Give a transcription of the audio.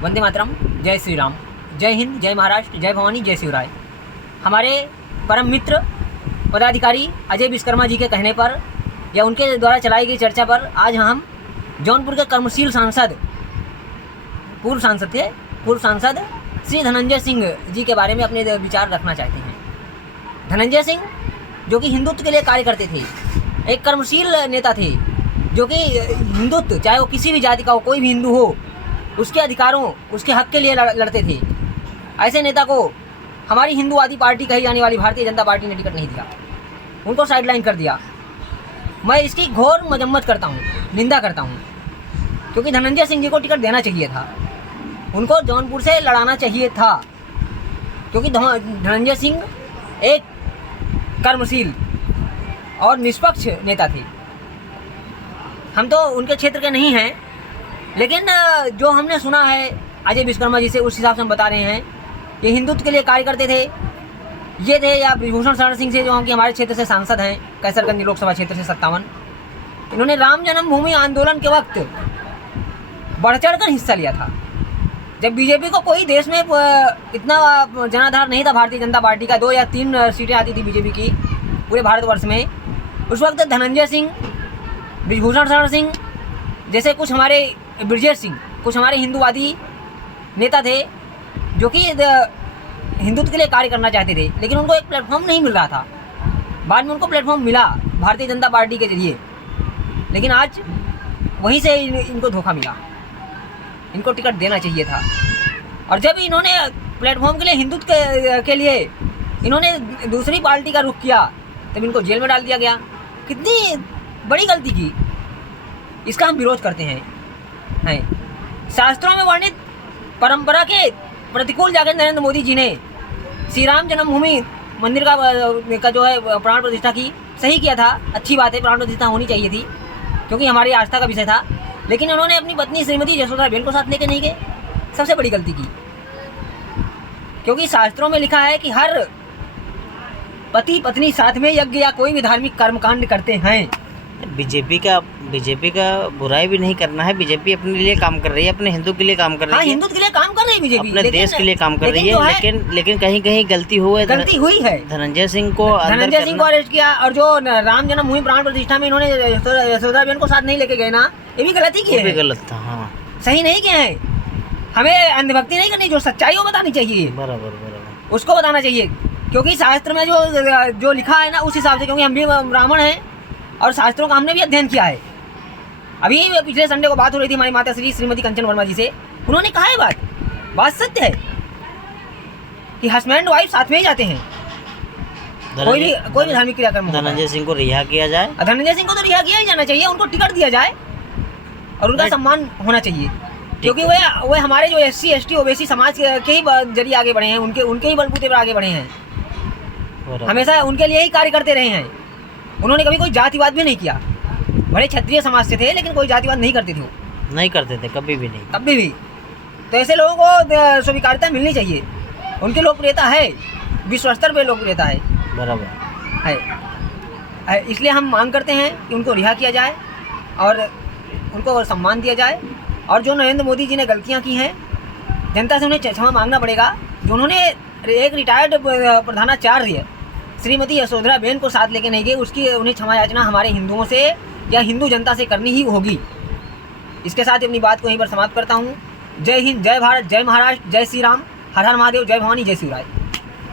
वंदे मातरम, जय श्री राम, जय हिंद, जय महाराष्ट्र, जय भवानी, जय शिवराय। हमारे परम मित्र पदाधिकारी अजय विश्वकर्मा जी के कहने पर या उनके द्वारा चलाई गई चर्चा पर आज हम जौनपुर के कर्मशील सांसद, पूर्व सांसद श्री धनंजय सिंह जी के बारे में अपने विचार रखना चाहते हैं। धनंजय सिंह जो कि हिंदुत्व के लिए कार्य करते थे, एक कर्मशील नेता थे जो कि हिंदुत्व, चाहे वो किसी भी जाति का हो, कोई भी हिंदू हो, उसके अधिकारों, उसके हक के लिए लड़ते थे। ऐसे नेता को हमारी हिंदूवादी पार्टी कही जाने वाली भारतीय जनता पार्टी ने टिकट नहीं दिया, उनको साइडलाइन कर दिया। मैं इसकी घोर मजम्मत करता हूँ, निंदा करता हूँ, क्योंकि धनंजय सिंह जी को टिकट देना चाहिए था, उनको जौनपुर से लड़ाना चाहिए था, क्योंकि धनंजय सिंह एक कर्मशील और निष्पक्ष नेता थे। हम तो उनके क्षेत्र के नहीं हैं, लेकिन जो हमने सुना है अजय विश्वकर्मा जी से, उस हिसाब से हम बता रहे हैं कि हिंदुत्व के लिए कार्य करते थे। ये थे या ब्रिजभूषण शरण सिंह से, जो कि हमारे क्षेत्र से सांसद हैं, कैसरगंज लोकसभा क्षेत्र से 57। इन्होंने राम जन्मभूमि आंदोलन के वक्त बढ़ चढ़ कर हिस्सा लिया था। जब बीजेपी को कोई देश में इतना जनाधार नहीं था, भारतीय जनता पार्टी का 2 या 3 सीटें आती थी बीजेपी की पूरे भारतवर्ष में, उस वक्त धनंजय सिंह, ब्रिजभूषण शरण सिंह जैसे कुछ हमारे, ब्रजेश सिंह, कुछ हमारे हिंदूवादी नेता थे जो कि हिंदुत्व के लिए कार्य करना चाहते थे, लेकिन उनको एक प्लेटफॉर्म नहीं मिल रहा था। बाद में उनको प्लेटफॉर्म मिला भारतीय जनता पार्टी के जरिए, लेकिन आज वहीं से इनको धोखा मिला। इनको टिकट देना चाहिए था, और जब इन्होंने प्लेटफॉर्म के लिए, हिंदुत्व के लिए इन्होंने दूसरी पार्टी का रुख किया, तब इनको जेल में डाल दिया गया। कितनी बड़ी गलती की, इसका हम विरोध करते हैं। शास्त्रों में वर्णित परंपरा के प्रतिकूल जाकर नरेंद्र मोदी जी ने श्री राम जन्मभूमि मंदिर का जो है प्राण प्रतिष्ठा की, सही किया था, अच्छी बात है, प्राण प्रतिष्ठा होनी चाहिए थी, क्योंकि हमारी आस्था का विषय था। लेकिन उन्होंने अपनी पत्नी श्रीमती यशोधराबेन को साथ लेके नहीं गए, सबसे बड़ी गलती की। क्योंकि शास्त्रों में लिखा है कि हर पति पत्नी साथ में यज्ञ या कोई भी धार्मिक कर्मकांड करते हैं। बीजेपी का बुराई भी नहीं करना है। बीजेपी अपने लिए काम कर रही है, अपने हिंदू के लिए काम कर रही है। हिंदुत्व के लिए काम कर रही है बीजेपी, अपने देश के लिए काम कर रही है, लेकिन कहीं कहीं गलती हुई है। धनंजय सिंह को अरेस्ट किया, और जो राम जन्मभूमि प्राण प्रतिष्ठा में इन्होंने यशोधराबेन को साथ नहीं लेके गए ना, ये भी गलत ही किया है। गलत था, हाँ, सही नहीं किया है। हमें अंधभक्ति नहीं करनी, जो सच्चाई वो बतानी चाहिए, बराबर उसको बताना चाहिए। क्योंकि शास्त्र में जो लिखा है ना, उस हिसाब से, क्योंकि हम भी ब्राह्मण हैं और शास्त्रों का हमने भी अध्ययन किया है। अभी पिछले संडे को बात हो रही थी हमारी माता श्रीमती कंचन वर्मा जी से, उन्होंने कहा है बात सत्य है कि हस्बैंड वाइफ साथ में ही जाते हैं, कोई भी धार्मिक क्रियाक्रम। धनंजय सिंह को रिहा किया जाए, धनंजय सिंह को तो रिहा किया ही जाना चाहिए, उनको टिकट दिया जाए और उनका सम्मान होना चाहिए, क्योंकि वे हमारे जो SC ST OBC समाज के ही जरिए आगे बढ़े हैं, उनके ही बलबूते पर आगे बढ़े हैं, हमेशा उनके लिए ही कार्य करते रहे हैं। उन्होंने कभी कोई जातिवाद भी नहीं किया, बड़े क्षत्रिय समाज से थे, लेकिन कोई जातिवाद नहीं करते थे, नहीं करते थे, कभी भी नहीं, कभी भी। तो ऐसे लोगों को स्वीकार्यता मिलनी चाहिए। उनकी लोकप्रियता है, विश्व स्तर पर लोकप्रियता है, बराबर है। इसलिए हम मांग करते हैं कि उनको रिहा किया जाए और उनको सम्मान दिया जाए। और जो नरेंद्र मोदी जी ने गलतियाँ की हैं, जनता से उन्हें क्षमा मांगना पड़ेगा। जो उन्होंने एक रिटायर्ड प्रधानाचार्य श्रीमती यशोधराबेन को साथ लेके नहीं गए, उसकी उन्हें क्षमा याचना हमारे हिंदुओं से या हिंदू जनता से करनी ही होगी। इसके साथ अपनी बात को यहीं पर समाप्त करता हूँ। जय हिंद, जय भारत, जय महाराष्ट्र, जय श्री राम, हर हर महादेव, जय भवानी, जय शिवराय।